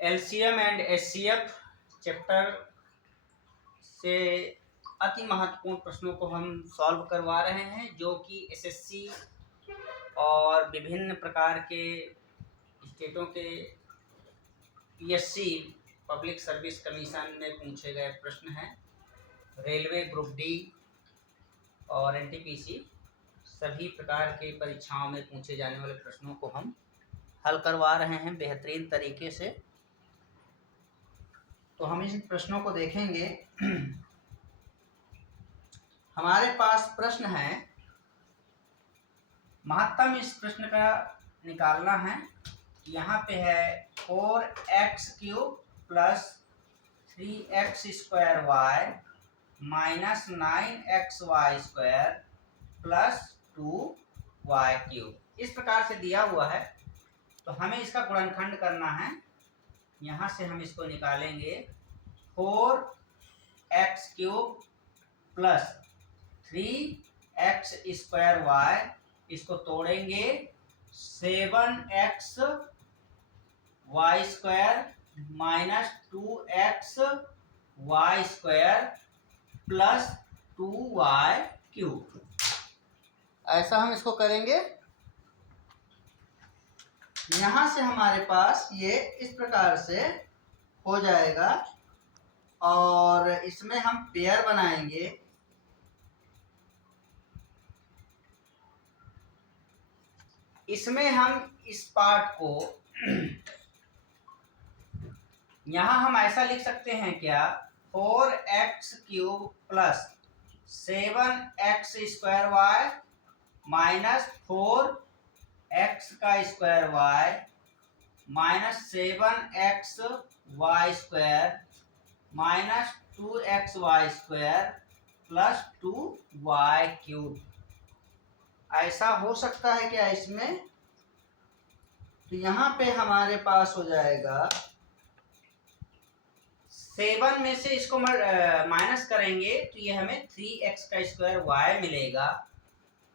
LCM and HCF chapter से अति महत्वपूर्ण प्रश्नों को हम सॉल्व करवा रहे हैं, जो कि एसएससी और विभिन्न प्रकार के स्टेटों के पीएससी पब्लिक सर्विस कमीशन में पूछे गए प्रश्न हैं। रेलवे ग्रुप डी और एनटीपीसी सभी प्रकार के परीक्षाओं में पूछे जाने वाले प्रश्नों को हम हल करवा रहे हैं बेहतरीन तरीके से। तो हम इस प्रश्नों को देखेंगे। हमारे पास प्रश्न है, महत्तम इस प्रश्न का निकालना है। यहाँ पे है 4x³ plus 3x² minus 9xy² plus 2y³ इस प्रकार से दिया हुआ है। तो हमें इसका गुणनखंड करना है। यहाँ से हम इसको निकालेंगे 4x³ प्लस 3x² इसको तोड़ेंगे 7xy² minus 2xy² plus 2y³। ऐसा हम इसको करेंगे। यहाँ से हमारे पास ये इस प्रकार से हो जाएगा और इसमें हम पेयर बनाएंगे। इसमें हम इस पार्ट को यहाँ हम ऐसा लिख सकते हैं क्या, 4x³ plus 7x² minus 4x² minus 7xy² minus 2xy² plus 2y³। ऐसा हो सकता है क्या इसमें? तो यहाँ पे हमारे पास हो जाएगा 7 में से इसको माइनस करेंगे तो ये हमें 3x² मिलेगा।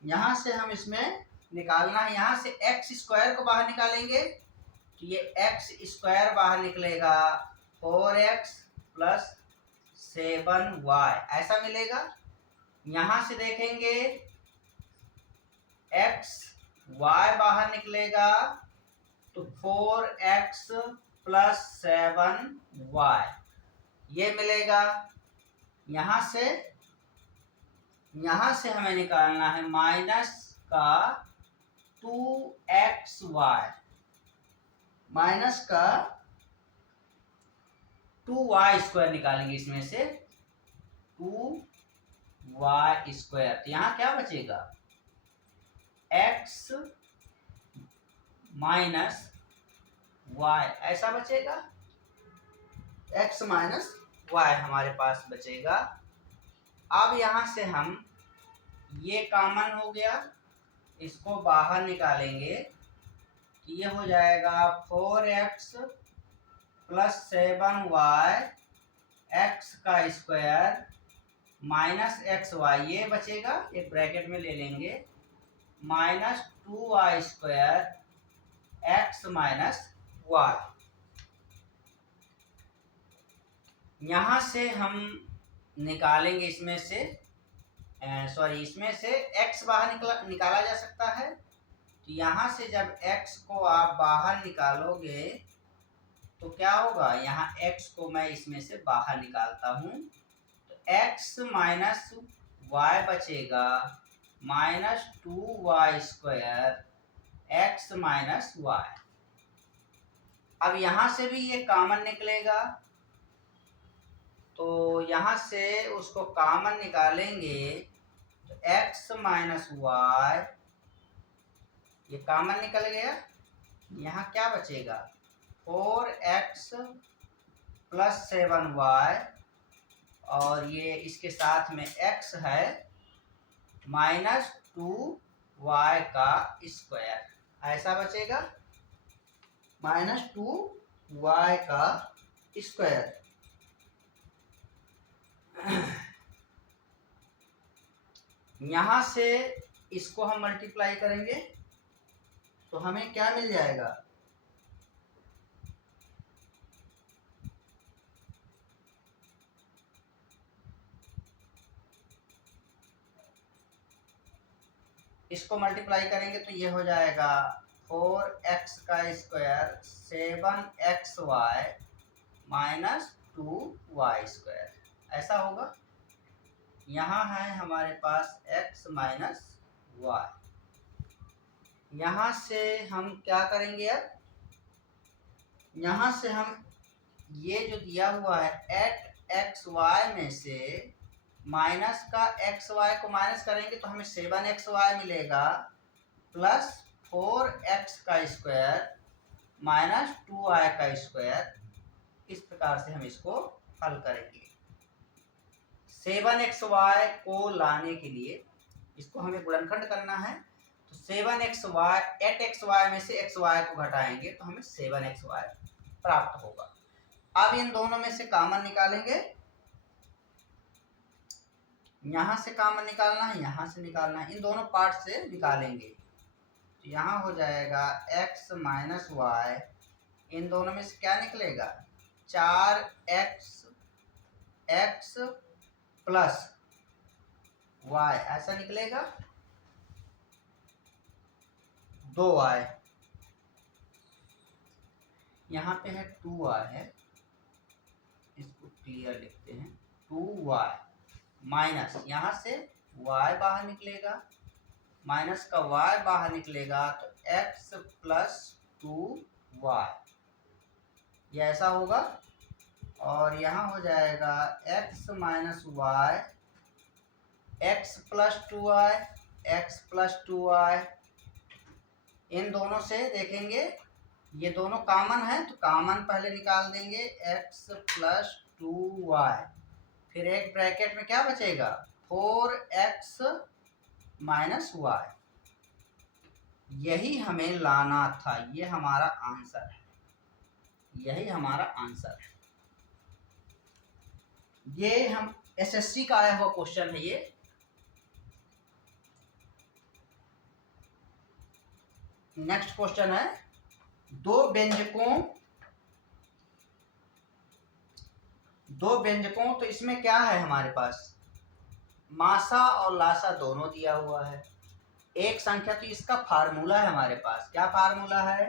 यहाँ से हम इसमें निकालना है, यहाँ से x² को बाहर निकालेंगे तो ये x² बाहर निकलेगा 4x प्लस 7y ऐसा मिलेगा। यहाँ से देखेंगे xy बाहर निकलेगा तो 4x प्लस 7y ये मिलेगा। यहाँ से हमें निकालना है माइनस का 2xy माइनस का 2y² निकालेंगे, इसमें से 2y²। तो यहाँ क्या बचेगा, x माइनस y ऐसा बचेगा, x माइनस y हमारे पास बचेगा। अब यहाँ से हम ये कॉमन हो गया, इसको बाहर निकालेंगे कि ये हो जाएगा 4x plus 7y x² minus xy ये बचेगा, एक ब्रैकेट में ले लेंगे, minus 2y² x minus y। यहाँ से हम निकालेंगे इसमें से इसमें से x बाहर निकाला जा सकता है। तो यहाँ से जब x को आप बाहर निकालोगे तो क्या होगा, यहाँ x को मैं इसमें से बाहर निकालता हूँ तो x माइनस y बचेगा minus 2y² x minus y। अब यहाँ से भी ये कॉमन निकलेगा तो यहाँ से उसको कॉमन निकालेंगे तो x माइनस y ये कॉमन निकल गया। यहाँ क्या बचेगा, 4x प्लस 7y और ये इसके साथ में x है माइनस 2y² ऐसा बचेगा, माइनस 2y²। यहाँ से इसको हम मल्टीप्लाई करेंगे तो हमें क्या मिल जाएगा, इसको मल्टीप्लाई करेंगे तो ये हो जाएगा 4x का स्क्वायर 7xy माइनस 2y²। ऐसा होगा। यहाँ है हमारे पास x माइनस y। यहाँ से हम क्या करेंगे, अब यहाँ से हम ये जो दिया हुआ है एट एक्स वाई में से माइनस का एक्स वाई को माइनस करेंगे तो हमें 7xy मिलेगा प्लस 4x का स्क्वायर माइनस 2y का स्क्वायर। इस प्रकार से हम इसको हल करेंगे। 7xy को लाने के लिए इसको हमें गुणनखंड करना है, तो 7xy 8xy में से xy को घटाएंगे तो हमें 7xy प्राप्त होगा। अब इन दोनों में से कॉमन निकालेंगे। यहाँ से कॉमन निकालना है, यहाँ से निकालना है, इन दोनों पार्ट से निकालेंगे तो यहाँ हो जाएगा x माइनस वाई। इन दोनों में से क्या निकलेगा, 4x x प्लस y ऐसा निकलेगा, 2y। यहाँ पे है 2y है, इसको क्लियर लिखते हैं, 2y माइनस यहाँ से y बाहर निकलेगा, माइनस का y बाहर निकलेगा तो x प्लस 2y ये ऐसा होगा। और यहाँ हो जाएगा x minus y x plus 2y x plus 2y। इन दोनों से देखेंगे ये दोनों कॉमन है तो कॉमन पहले निकाल देंगे, x प्लस 2y, फिर एक ब्रैकेट में क्या बचेगा 4x माइनस y। यही हमें लाना था, ये हमारा आंसर है, यही हमारा आंसर है। ये हम एसएससी का आया हुआ क्वेश्चन है। ये नेक्स्ट क्वेश्चन है, दो व्यंजकों तो इसमें क्या है हमारे पास, मासा और लासा दोनों दिया हुआ है। एक संख्या तो इसका फार्मूला है हमारे पास, क्या फार्मूला है,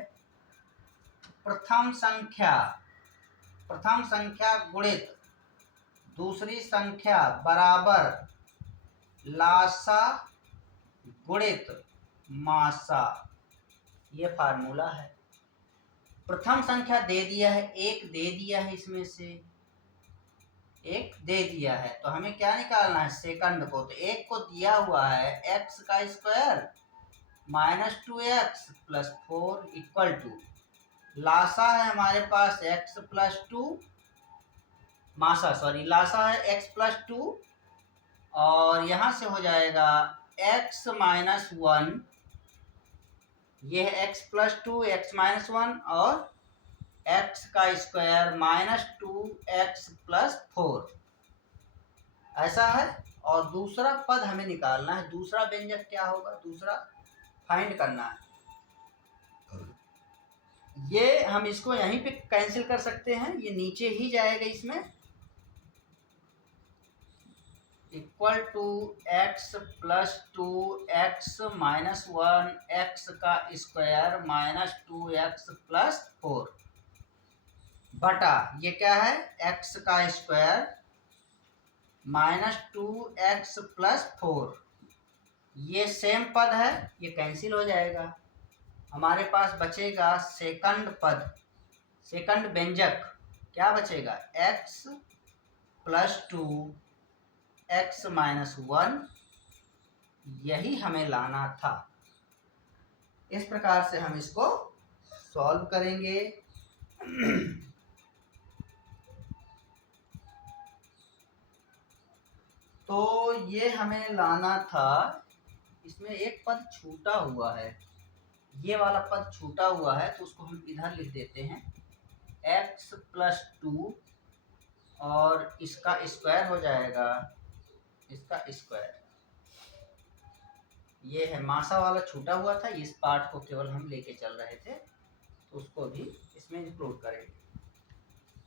प्रथम संख्या गुणित दूसरी संख्या बराबर लासा गुणित मासा, ये फार्मूला है। प्रथम संख्या दे दिया है, एक दे दिया है, इसमें से एक दे दिया है तो हमें क्या निकालना है, सेकंड को। तो एक को दिया हुआ है x का square minus 2x plus 4 equal to, लासा है हमारे पास x प्लस 2, लासा है x प्लस 2, और यहाँ से हो जाएगा x माइनस 1, ये है x प्लस 2 x माइनस 1, और x का स्क्वायर माइनस 2x प्लस 4 ऐसा है। और दूसरा पद हमें निकालना है, दूसरा व्यंजक क्या होगा, दूसरा फाइंड करना है। ये हम इसको यहीं पे कैंसिल कर सकते हैं, ये नीचे ही जाएगा इसमें, equal to x plus 2x minus 1 x का स्क्वायर माइनस 2x प्लस 4 बटा ये क्या है x का स्क्वायर माइनस 2x प्लस 4। ये सेम पद है, ये कैंसिल हो जाएगा, हमारे पास बचेगा सेकंड पद, सेकंड व्यंजक क्या बचेगा, x प्लस 2 x माइनस 1, यही हमें लाना था। इस प्रकार से हम इसको सॉल्व करेंगे। तो ये हमें लाना था, इसमें एक पद छूटा हुआ है, ये वाला पद छूटा हुआ है तो उसको हम इधर लिख देते हैं, x प्लस 2 और इसका स्क्वायर हो जाएगा, इसका स्क्वायर, ये है मासा वाला छूटा हुआ था, इस पार्ट को केवल हम लेके चल रहे थे तो उसको भी इसमें इंक्लूड करेंगे।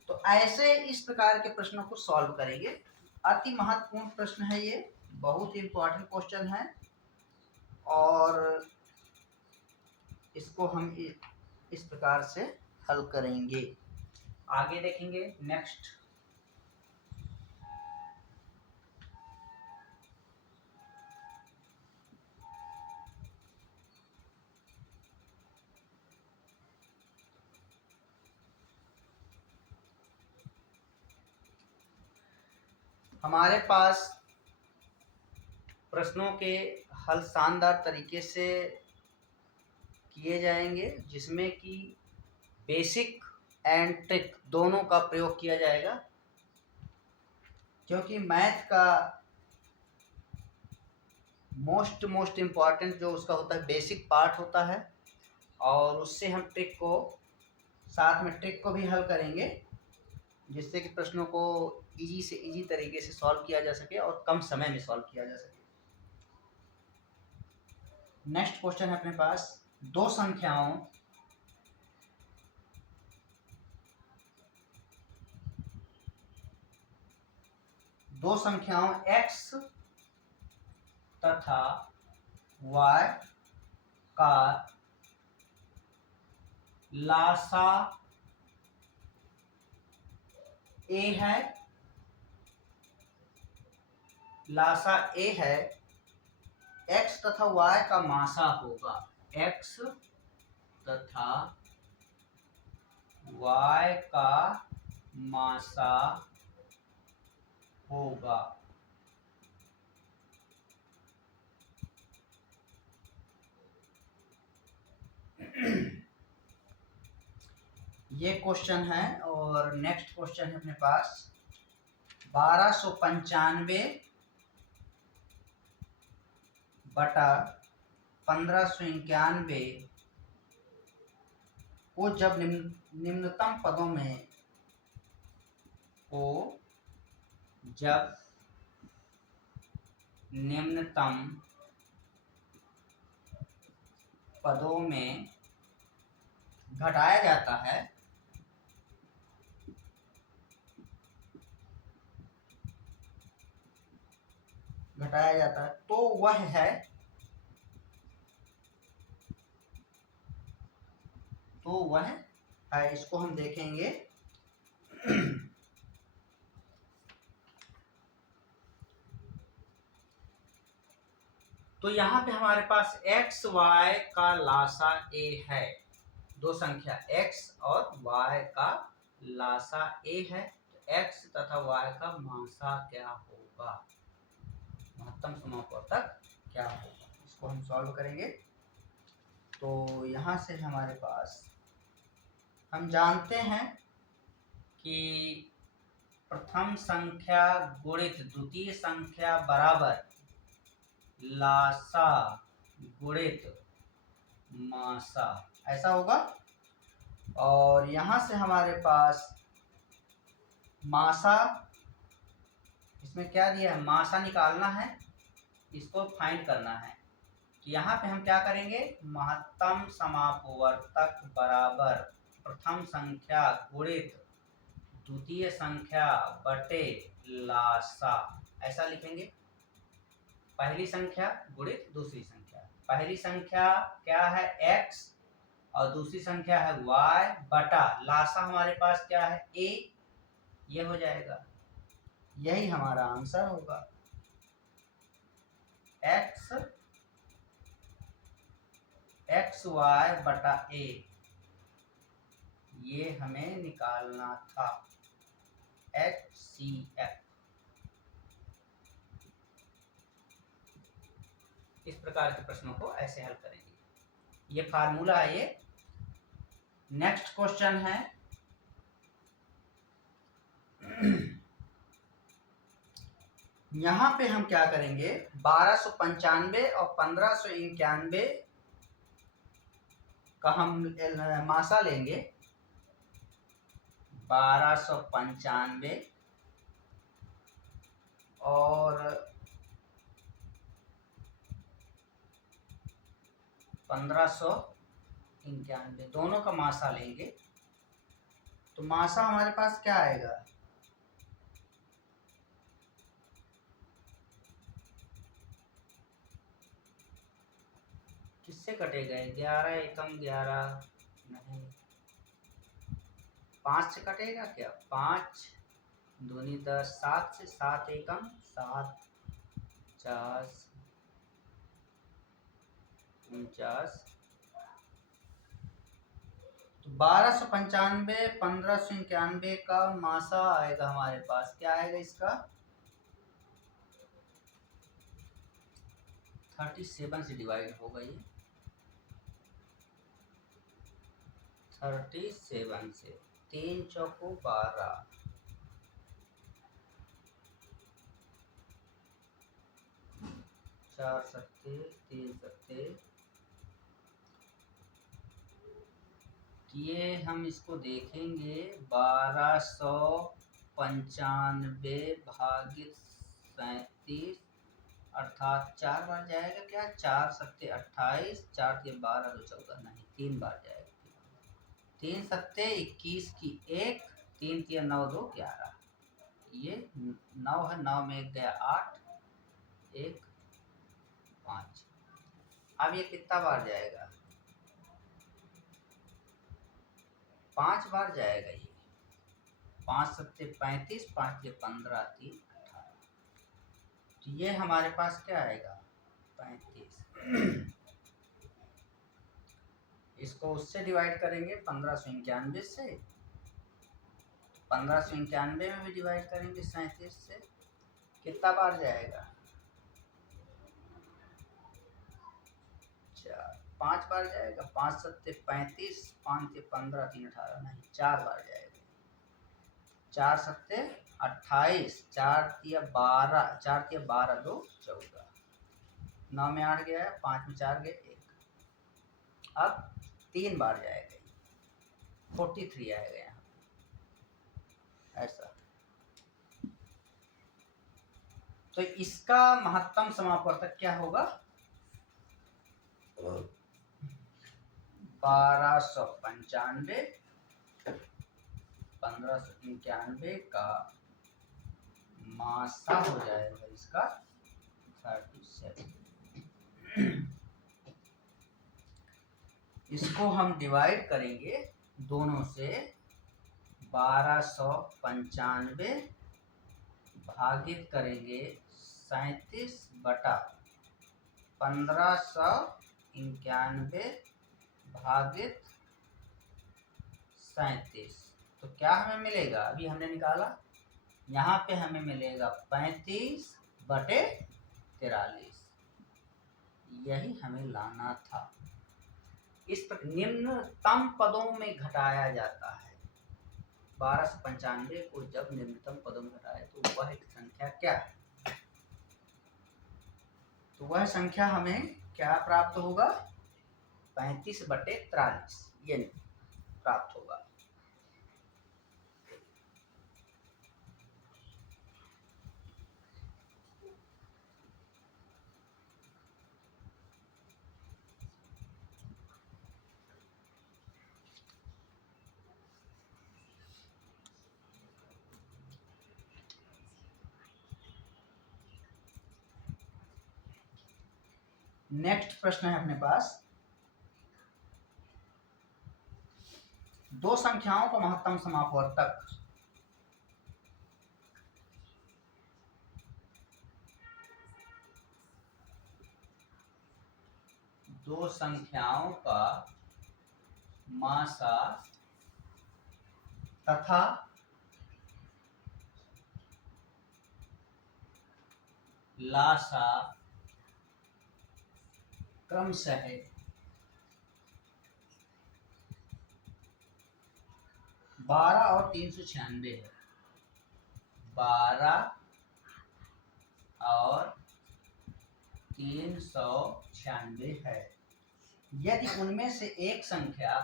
तो ऐसे इस प्रकार के प्रश्नों को सॉल्व करेंगे। अति महत्वपूर्ण प्रश्न है ये, बहुत ही इंपॉर्टेंट क्वेश्चन है और इसको हम इस प्रकार से हल करेंगे। आगे देखेंगे नेक्स्ट। हमारे पास प्रश्नों के हल शानदार तरीके से किए जाएंगे, जिसमें कि बेसिक एंड ट्रिक दोनों का प्रयोग किया जाएगा, क्योंकि मैथ का मोस्ट इम्पॉर्टेंट जो उसका होता है बेसिक पार्ट होता है, और उससे हम ट्रिक को साथ में ट्रिक को भी हल करेंगे, जिससे कि प्रश्नों को इजी से इजी तरीके से सॉल्व किया जा सके और कम समय में सॉल्व किया जा सके। नेक्स्ट क्वेश्चन है अपने पास, दो संख्याओं x तथा y का लासा a है, x तथा y का मासा होगा, x तथा y का मासा होगा। ये क्वेश्चन है। और नेक्स्ट क्वेश्चन है अपने पास 1295 बटा 1591 को जब निम्नतम पदों में घटाया जाता है तो वह है इसको हम देखेंगे। तो यहाँ पे हमारे पास x y का लासा a है, दो संख्या x और y का लासा a है, तो x तथा y का मासा क्या होगा, महत्तम समापवर्तक क्या होगा, इसको हम सॉल्व करेंगे। तो यहाँ से हमारे पास हम जानते हैं कि प्रथम संख्या गुणित द्वितीय संख्या बराबर लासा गुणित मासा, ऐसा होगा। और यहाँ से हमारे पास मासा, इसमें क्या दिया है, मासा निकालना है, इसको फाइंड करना है। तो यहाँ पे हम क्या करेंगे, महत्तम समापवर्तक बराबर प्रथम संख्या गुणित द्वितीय संख्या बटे लासा, ऐसा लिखेंगे। पहली संख्या गुणित दूसरी संख्या, पहली संख्या क्या है x और दूसरी संख्या है y बटा लासा हमारे पास क्या है a, ये हो जाएगा, यही हमारा आंसर होगा। xy बटा a, ये हमें निकालना था, HCF। इस प्रकार के प्रश्नों को ऐसे हल करेंगे, ये फार्मूला है ये। नेक्स्ट क्वेश्चन है यहाँ पे हम क्या करेंगे, 1295 और 1591 का हम मासा लेंगे। 1295 और 1591 दोनों का मासा लेंगे, तो मासा हमारे पास क्या आएगा, किससे कटेगा? 11 एकम 11 नहीं, 5 से कटेगा क्या? 5 दूनी 10, 7 से, 7 एकम 7, 50, 49, तो 1295, 1591 का मासा आएगा हमारे पास। क्या आएगा इसका? 37 से डिवाइड होगा ये, 37 से, 3 चौको 12, 4 सत्ते 3 सत्ते, ये हम इसको देखेंगे 1295 भागित 37, अर्थात 4 बार जाएगा क्या? 4 सत्ते 28, 4 के 12 तो 14, नहीं 3 बार जाएगा। 3 सत्ते 21 की 1, 3 के 9 2 11, ये 9 है, 9 में 1 गया 8, 1 5। अब ये कितना बार जाएगा? 5 बार जाएगा ये। 5 सत्ते 35, 5 के 15, 3 18, तो ये हमारे पास क्या आएगा? 35। इसको उससे डिवाइड करेंगे 1591 से, 1591 में भी डिवाइड करेंगे 37 से, कितना बार जाएगा? 5 बार जाएगा। 5 सत्ते 35, 5 के 15, 3 18, नहीं 4 बार जाएगा। 4 सत्ते 28, 4 तिया 12, 4 तिया 12 2 14, 9 में 8 गया है, 5 में 4 गए 1। अब 3 बार जाएगा, 43 आएगा यहाँ ऐसा। तो इसका महत्तम समापवर्तक क्या होगा? 1295, 1591 का मासा हो जाएगा इसका 37। इसको हम डिवाइड करेंगे दोनों से, 1295 भागित करेंगे 37 बटा 1591 भागित 37, तो क्या हमें मिलेगा? अभी हमने निकाला, यहाँ पे हमें मिलेगा 35 बटे 43, यही हमें लाना था। इस पर निम्नतम पदों में घटाया जाता है। 1295 को जब निम्नतम पदों में घटाए तो वह एक संख्या क्या है? तो वह संख्या हमें क्या प्राप्त होगा? 35 बटे 43 ये प्राप्त होगा। नेक्स्ट प्रश्न है अपने पास, दो संख्याओं का महत्तम समापवर्तक दो संख्याओं का मासा तथा लासा क्रमशः 12 और 396 है। 12 और 396 है। यदि उनमें से एक संख्या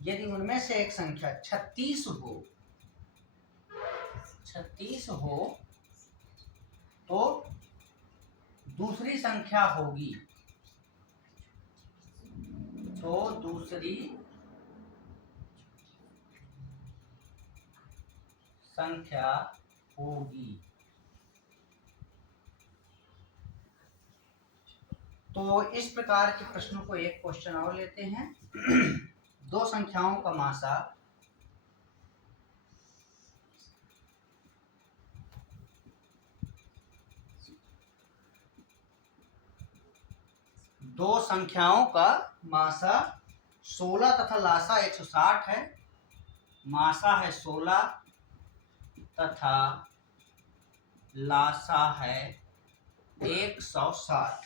यदि उनमें से एक संख्या 36 हो तो दूसरी संख्या होगी, संख्या होगी। तो इस प्रकार के प्रश्नों को एक क्वेश्चन और लेते हैं। दो संख्याओं का मासा दो संख्याओं का मासा 16 तथा लासा 160 है। मासा है 16 तथा लासा है 160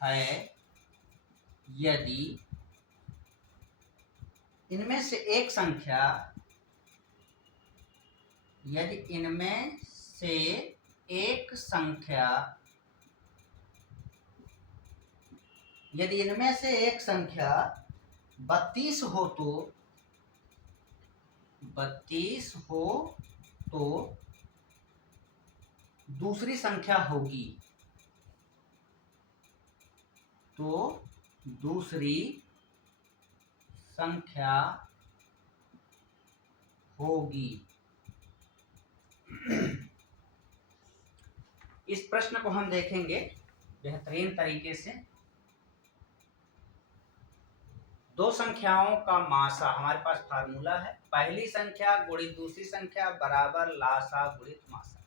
है। यदि इनमें से एक संख्या यदि इनमें से एक संख्या 32 हो तो दूसरी संख्या होगी। इस प्रश्न को हम देखेंगे बेहतरीन तरीके से। दो संख्याओं का मासा, हमारे पास फार्मूला है, पहली संख्या गुणित दूसरी संख्या बराबर लासा गुणित मासा।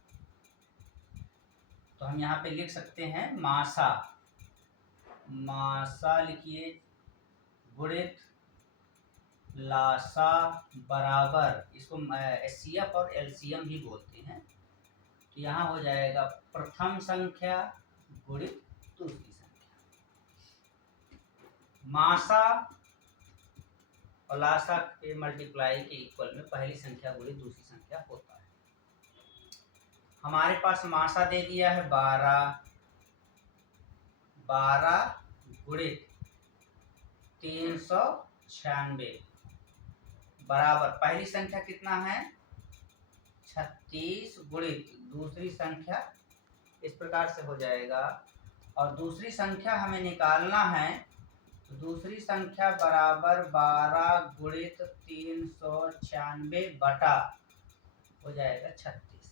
तो हम यहाँ पे लिख सकते हैं मासा लिखिए गुणित लासा बराबर, इसको एचसीएफ और एलसीएम भी बोलते हैं। तो यहाँ हो जाएगा प्रथम संख्या गुणित दूसरी संख्या। मासा और लासा के मल्टीप्लाई के इक्वल में पहली संख्या गुणित दूसरी संख्या होता है। हमारे पास मासा दे दिया है 12 गुणित 396 बराबर पहली संख्या कितना है 36 गुणित दूसरी संख्या, इस प्रकार से हो जाएगा। और दूसरी संख्या हमें निकालना है, तो दूसरी संख्या बराबर 12 गुणित 396 बटा हो जाएगा 36।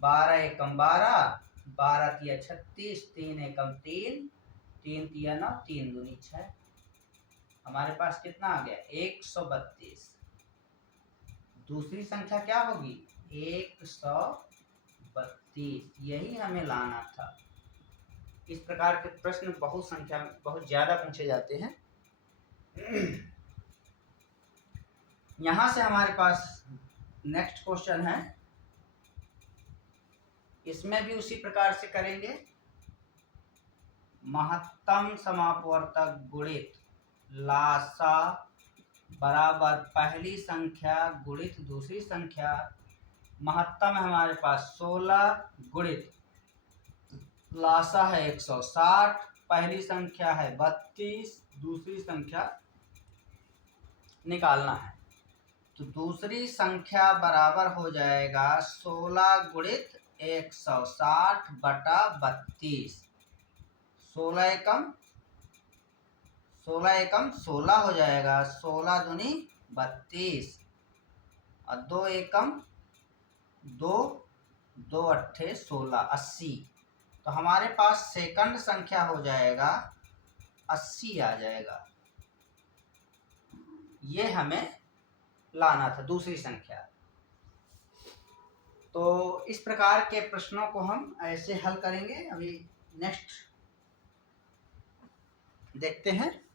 12 एकम 12, 12 तिया 36, 3 एकम 3, 3 तिया 9, 3 दूनी 6। हमारे पास कितना आ गया 132। दूसरी संख्या क्या होगी 132, यही हमें लाना था। इस प्रकार के प्रश्न बहुत ज्यादा पूछे जाते हैं। यहां से हमारे पास नेक्स्ट क्वेश्चन है, इसमें भी उसी प्रकार से करेंगे। महत्तम समापवर्तक गुणित लासा बराबर पहली संख्या गुणित दूसरी संख्या। महत्तम है हमारे पास 16 गुणित लासा है 160, पहली संख्या है 32, दूसरी संख्या निकालना है। तो दूसरी संख्या बराबर हो जाएगा 16 गुणित 160 बटा 32। 16 एकम 16 हो जाएगा, 16 दूनी 32 और 2 एकम 2, 2 अट्ठे 16, 80। तो हमारे पास सेकंड संख्या हो जाएगा 80 आ जाएगा। ये हमें लाना था दूसरी संख्या। तो इस प्रकार के प्रश्नों को हम ऐसे हल करेंगे। अभी नेक्स्ट देखते हैं।